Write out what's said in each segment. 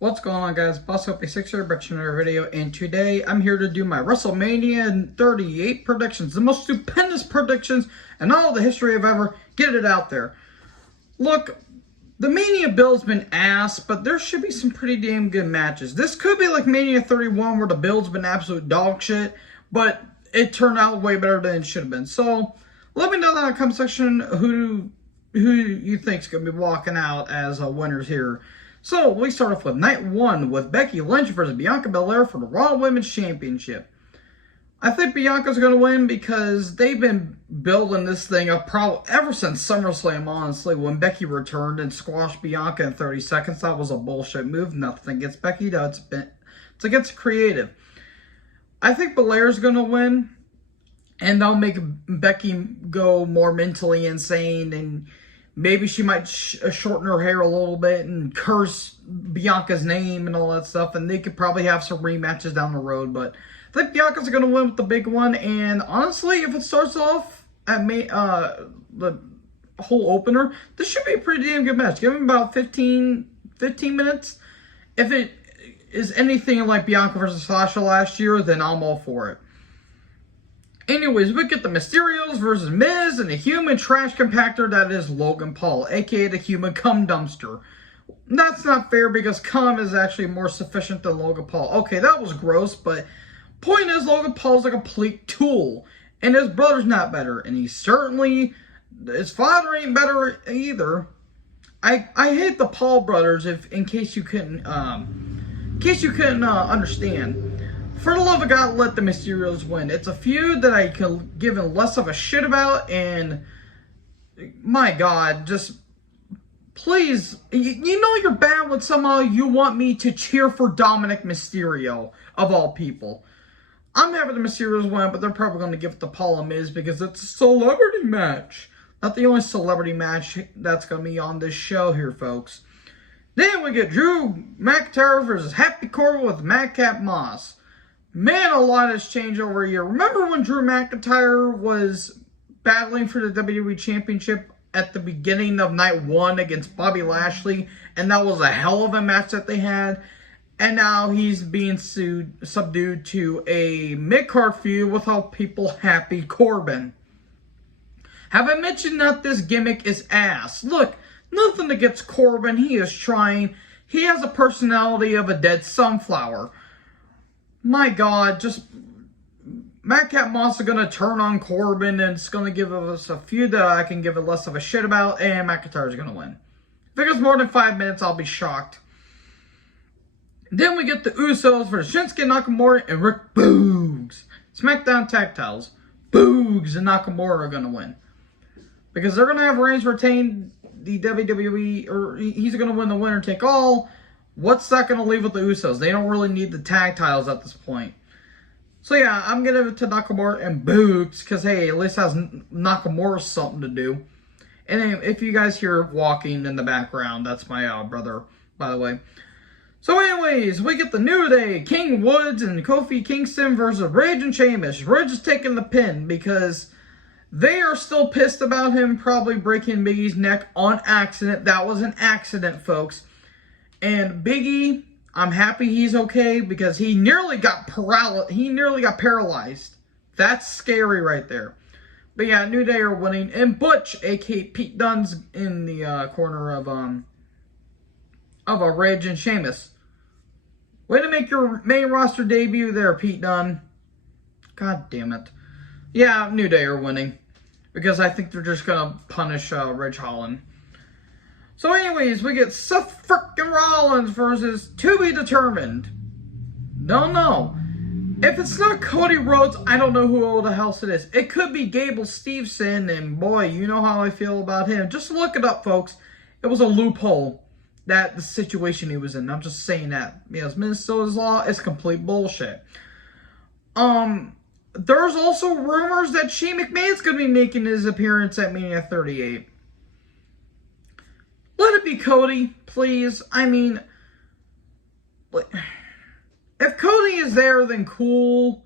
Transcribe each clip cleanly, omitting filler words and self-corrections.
What's going on, guys? BossOP6 here, back to another video, and today I'm here to do my WrestleMania 38 predictions, the most stupendous predictions in all the history of ever. Get it out there. Look, the Mania build's been ass, but there should be some pretty damn good matches. This could be like Mania 31, where the build's been absolute dog shit, but it turned out way better than it should have been. So, let me know in the comment section who you think's going to be walking out as winners here. So, we start off with Night 1 with Becky Lynch versus Bianca Belaire for the Raw Women's Championship. I think Bianca's going to win because they've been building this thing up ever since SummerSlam, honestly. When Becky returned and squashed Bianca in 30 seconds, that was a bullshit move. Nothing against Becky, though. It's against creative. I think Belaire's going to win, and they'll make Becky go more mentally insane, and maybe she might shorten her hair a little bit and curse Bianca's name and all that stuff. And they could probably have some rematches down the road. But I think Bianca's going to win with the big one. And honestly, if it starts off at the whole opener, this should be a pretty damn good match. Give them about 15 minutes. If it is anything like Bianca versus Sasha last year, then I'm all for it. Anyways, we get the Mysterios versus Miz and the human trash compactor that is Logan Paul, aka the human cum dumpster. That's not fair because cum is actually more sufficient than Logan Paul. Okay, that was gross, but point is Logan Paul's a complete tool, and his brother's not better, and his father ain't better either. I hate the Paul brothers, in case you couldn't understand. For the love of God, let the Mysterios win. It's a feud that I could give less of a shit about, and my God, just please, you know you're bad when somehow you want me to cheer for Dominic Mysterio, of all people. I'm having the Mysterios win, but they're probably going to give it to Paul and Miz because it's a celebrity match. Not the only celebrity match that's going to be on this show here, folks. Then we get Drew McIntyre versus Happy Corbin with Madcap Moss. Man, a lot has changed over a year. Remember when Drew McIntyre was battling for the WWE Championship at the beginning of Night 1 against Bobby Lashley? And that was a hell of a match that they had. And now he's being subdued to a mid-card feud with all people Happy Corbin. Have I mentioned that this gimmick is ass? Look, nothing against Corbin. He is trying. He has a personality of a dead sunflower. My God, just Madcap Moss is going to turn on Corbin, and it's going to give us a feud that I can give it less of a shit about, and McIntyre is going to win. If it goes more than 5 minutes, I'll be shocked. Then we get the Usos versus Shinsuke Nakamura and Rick Boogs. SmackDown Tag Titles. Boogs and Nakamura are going to win. Because they're going to have Reigns retain the WWE, or he's going to win the winner take all. What's that going to leave with the Usos? They don't really need the tag titles at this point. So yeah, I'm going to give it to Nakamura and Boogs, because hey, at least has Nakamura something to do. And if you guys hear walking in the background, that's my brother, by the way. So anyways, we get the New Day, King Woods and Kofi Kingston versus Ridge and Sheamus. Ridge is taking the pin because they are still pissed about him probably breaking Big E's neck on accident. That was an accident, folks. And Big E, I'm happy he's okay because he nearly got paralyzed. That's scary right there. But yeah, New Day are winning. And Butch, aka Pete Dunne's in the corner of a Ridge and Sheamus. Way to make your main roster debut there, Pete Dunne. God damn it. Yeah, New Day are winning. Because I think they're just going to punish Ridge Holland. So anyways, we get Seth frickin' Rollins versus To Be Determined. Don't know. If it's not Cody Rhodes, I don't know who the hell it is. It could be Gable Steveson, and boy, you know how I feel about him. Just look it up, folks. It was a loophole, the situation he was in. I'm just saying that. Because Minnesota's law is complete bullshit. There's also rumors that Shane McMahon's going to be making his appearance at Mania 38. Let it be Cody, please. I mean, if Cody is there, then cool.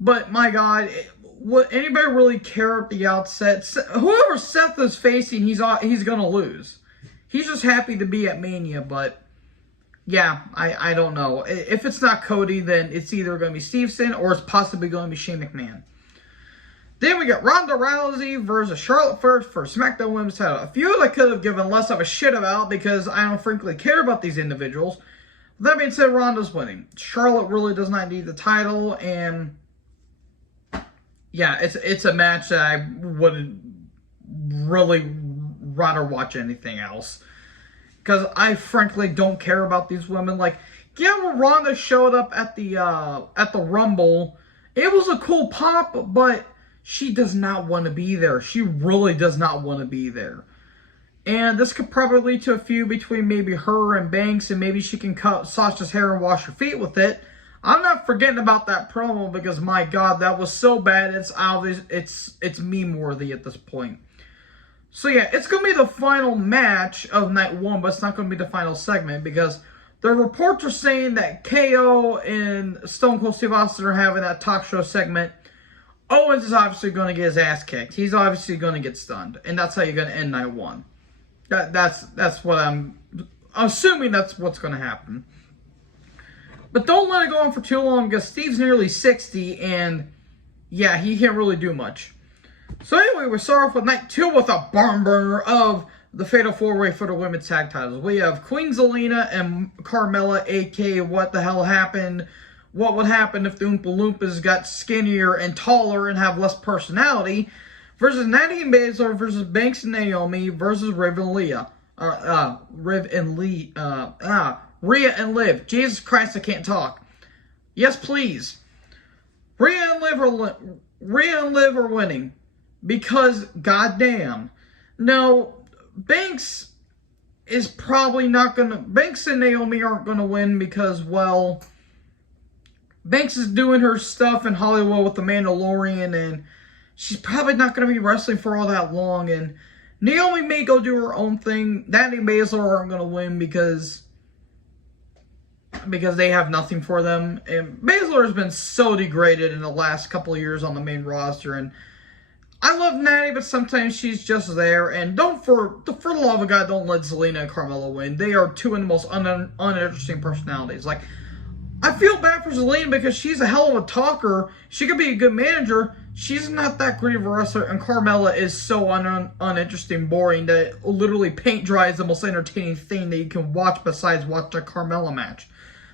But my God, would anybody really care at the outset? Whoever Seth is facing, he's going to lose. He's just happy to be at Mania, but yeah, I don't know. If it's not Cody, then it's either going to be Stevenson or it's possibly going to be Shane McMahon. Then we got Ronda Rousey versus Charlotte Flair for SmackDown Women's title. A feud I could have given less of a shit about because I don't frankly care about these individuals. That being said, Ronda's winning. Charlotte really does not need the title, and yeah, it's a match that I would really rather watch anything else. Because I frankly don't care about these women. Like, yeah, when Ronda showed up at the Rumble, it was a cool pop, but she does not want to be there. She really does not want to be there. And this could probably lead to a feud between maybe her and Banks, and maybe she can cut Sasha's hair and wash her feet with it. I'm not forgetting about that promo because, my God, that was so bad. It's meme worthy at this point. So yeah, it's going to be the final match of night 1, but it's not going to be the final segment because the reports are saying that KO and Stone Cold Steve Austin are having that talk show segment. Owens is obviously going to get his ass kicked. He's obviously going to get stunned, and that's how you're going to end night 1. That's what I'm assuming that's what's going to happen. But don't let it go on for too long because Steve's nearly 60, and yeah, he can't really do much. So anyway, we start off with night 2 with a barn burner of the Fatal 4-Way for the women's tag titles. We have Queen Zelina and Carmella, aka What the Hell Happened? What would happen if the Oompa Loompas got skinnier and taller and have less personality? Versus Natty and Baszler versus Banks and Naomi versus Rhea and Liv. Jesus Christ, I can't talk. Yes, please. Rhea and Liv are winning. Because, goddamn. No, Banks is probably not going to... Banks and Naomi aren't going to win because, well... Banks is doing her stuff in Hollywood with the Mandalorian, and she's probably not going to be wrestling for all that long, and Naomi may go do her own thing. Natty and Baszler aren't going to win because they have nothing for them, and Baszler has been so degraded in the last couple of years on the main roster, and I love Natty, but sometimes she's just there. And for the love of God, don't let Zelina and Carmella win. They are two of the most uninteresting personalities. Like, I feel bad for Zelina because she's a hell of a talker. She could be a good manager. She's not that great of a wrestler. And Carmella is so uninteresting, boring, that literally paint dry is the most entertaining thing that you can watch besides watch a Carmella match.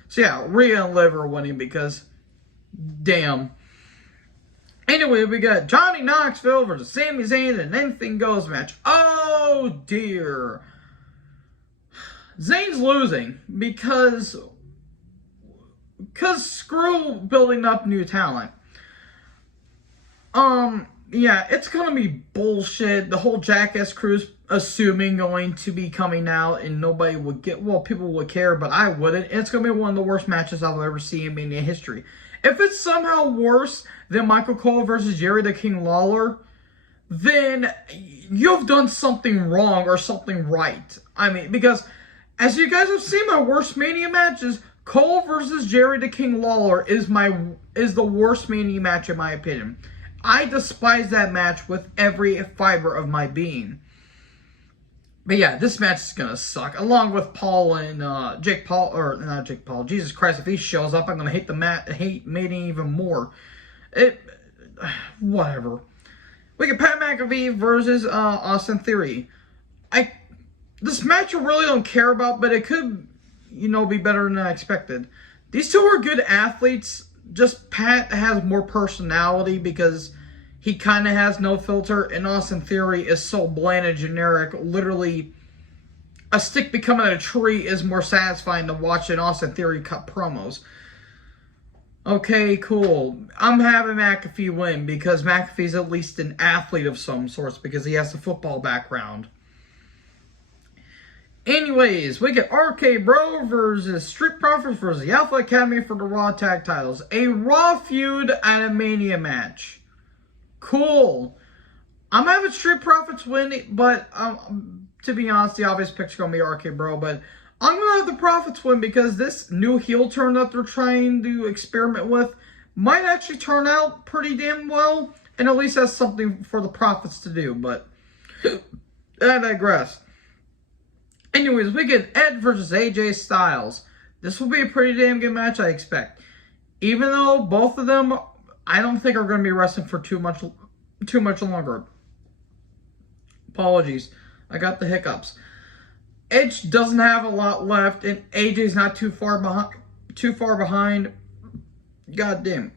So yeah, Rhea and Liv are winning because, damn. Anyway, we got Johnny Knoxville versus Sami Zayn in an anything goes match. Oh, dear. Zayn's losing because screw building up new talent. Yeah, it's gonna be bullshit. The whole Jackass crew's assuming going to be coming out and nobody would get, well, people would care, but I wouldn't. And it's gonna be one of the worst matches I've ever seen in Mania history. If it's somehow worse than Michael Cole versus Jerry the King Lawler, then you've done something wrong or something right. I mean, because as you guys have seen my worst Mania matches, Cole versus Jerry the King Lawler is the worst Mania match in my opinion. I despise that match with every fiber of my being. But yeah, this match is gonna suck. Along with Paul and Jake Paul, or not Jake Paul. Jesus Christ, if he shows up, I'm gonna hate Mania even more. Whatever. We get Pat McAfee versus Austin Theory. This match I really don't care about, but it could, be better than I expected. These two are good athletes. Just Pat has more personality because he kind of has no filter, and Austin Theory is so bland and generic. Literally, a stick becoming a tree is more satisfying to watch than Austin Theory cut promos. Okay, cool. I'm having McAfee win because McAfee's at least an athlete of some sorts because he has a football background. Anyways, we get RK Bro versus Street Profits versus the Alpha Academy for the Raw Tag Titles. A Raw feud at a Mania match. Cool. I'm having Street Profits win, but to be honest, the obvious pick's going to be RK Bro, but I'm going to have the Profits win because this new heel turn that they're trying to experiment with might actually turn out pretty damn well, and at least that's something for the Profits to do, but I digress. Anyways, we get Ed versus AJ Styles. This will be a pretty damn good match, I expect. Even though both of them, I don't think are going to be wrestling for too much longer. Apologies, I got the hiccups. Edge doesn't have a lot left, and AJ's not too far behind. God damn.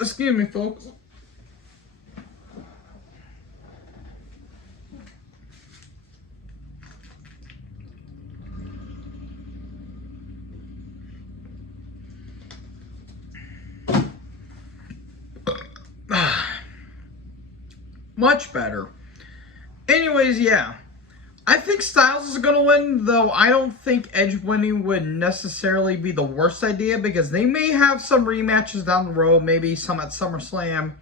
Excuse me, folks. Much better. Anyways, yeah. I think Styles is going to win, though I don't think Edge winning would necessarily be the worst idea, because they may have some rematches down the road, maybe some at SummerSlam,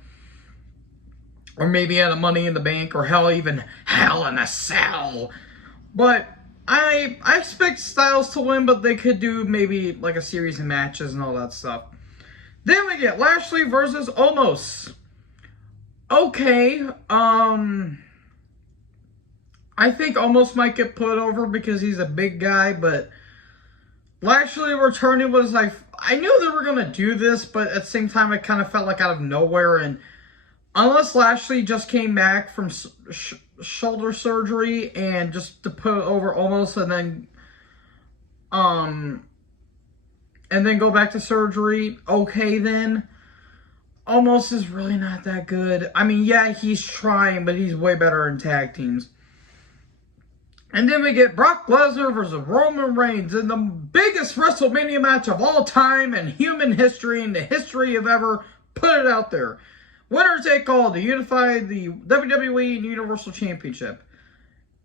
or maybe at a Money in the Bank, or hell, even Hell in a Cell. But I expect Styles to win, but they could do maybe like a series of matches and all that stuff. Then we get Lashley versus Omos. Okay, I think Omos might get put over because he's a big guy, but Lashley returning was like, I knew they were going to do this, but at the same time, it kind of felt like out of nowhere. And unless Lashley just came back from shoulder surgery and just to put over Omos and then go back to surgery, okay then. Omos is really not that good. I mean, yeah, he's trying, but he's way better in tag teams. And then we get Brock Lesnar versus Roman Reigns in the biggest WrestleMania match of all time in human history, in the history of ever. Put it out there. Winner take all to unify the WWE Universal Championship.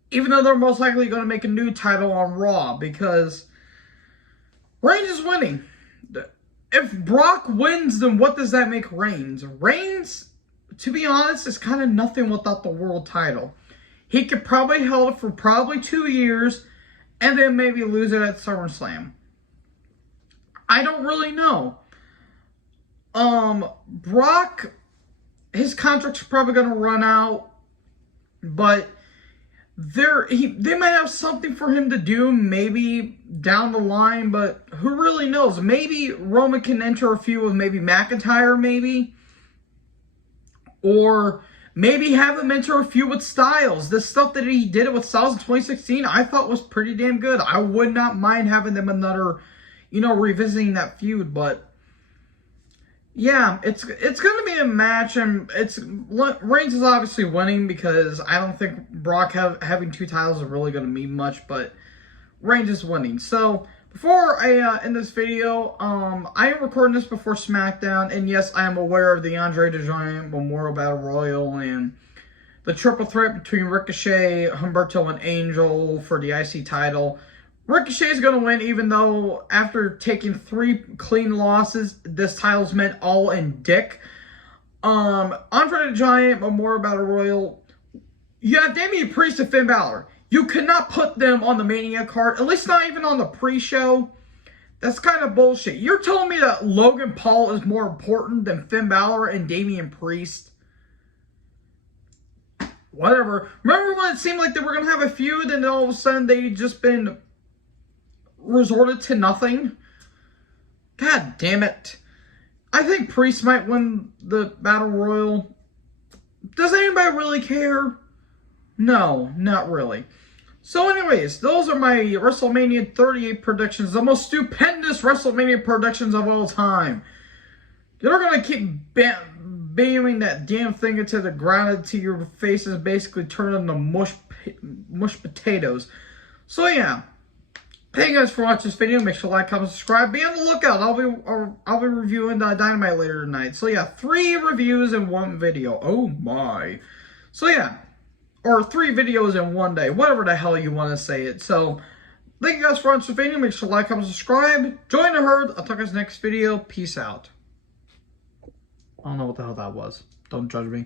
Even though they're most likely going to make a new title on Raw, because Reigns is winning. If Brock wins, then what does that make Reigns? Reigns, to be honest, is kind of nothing without the world title. He could probably hold it for probably 2 years and then maybe lose it at SummerSlam. I don't really know. Brock, his contract's probably going to run out, but they might have something for him to do maybe down the line, but who really knows? Maybe Roman can enter a feud with maybe McIntyre, maybe. Or maybe have him enter a feud with Styles. The stuff that he did with Styles in 2016, I thought was pretty damn good. I would not mind having them another, revisiting that feud, but yeah, it's going to be a match, and Reigns is obviously winning because I don't think Brock having 2 titles is really going to mean much, but Reigns is winning. So before I end this video, I am recording this before SmackDown, and yes, I am aware of the Andre the Giant Memorial Battle Royal and the triple threat between Ricochet, Humberto, and Angel for the IC title. Ricochet is going to win, even though after taking 3 clean losses, this title's meant all in dick. Andre the Giant Memorial Battle Royal, you have Damian Priest and Finn Balor. You cannot put them on the Mania card, at least not even on the pre-show. That's kind of bullshit. You're telling me that Logan Paul is more important than Finn Balor and Damian Priest? Whatever. Remember when it seemed like they were going to have a feud and then all of a sudden they'd just been resorted to nothing? God damn it. I think Priest might win the Battle Royal. Does anybody really care? No, not really. So anyways, those are my WrestleMania 38 predictions. The most stupendous WrestleMania predictions of all time. You're going to keep bamming that damn thing into the ground until your faces basically turn into mush potatoes. So yeah. Thank you guys for watching this video. Make sure to like, comment, subscribe. Be on the lookout. I'll be reviewing Dynamite later tonight. So yeah, 3 reviews in 1 video. Oh my. So yeah, or 3 videos in 1 day. Whatever the hell you want to say it. So thank you guys for watching this video. Make sure to like, comment, subscribe. Join the herd. I'll talk to you guys next video. Peace out. I don't know what the hell that was. Don't judge me.